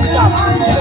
知道吧？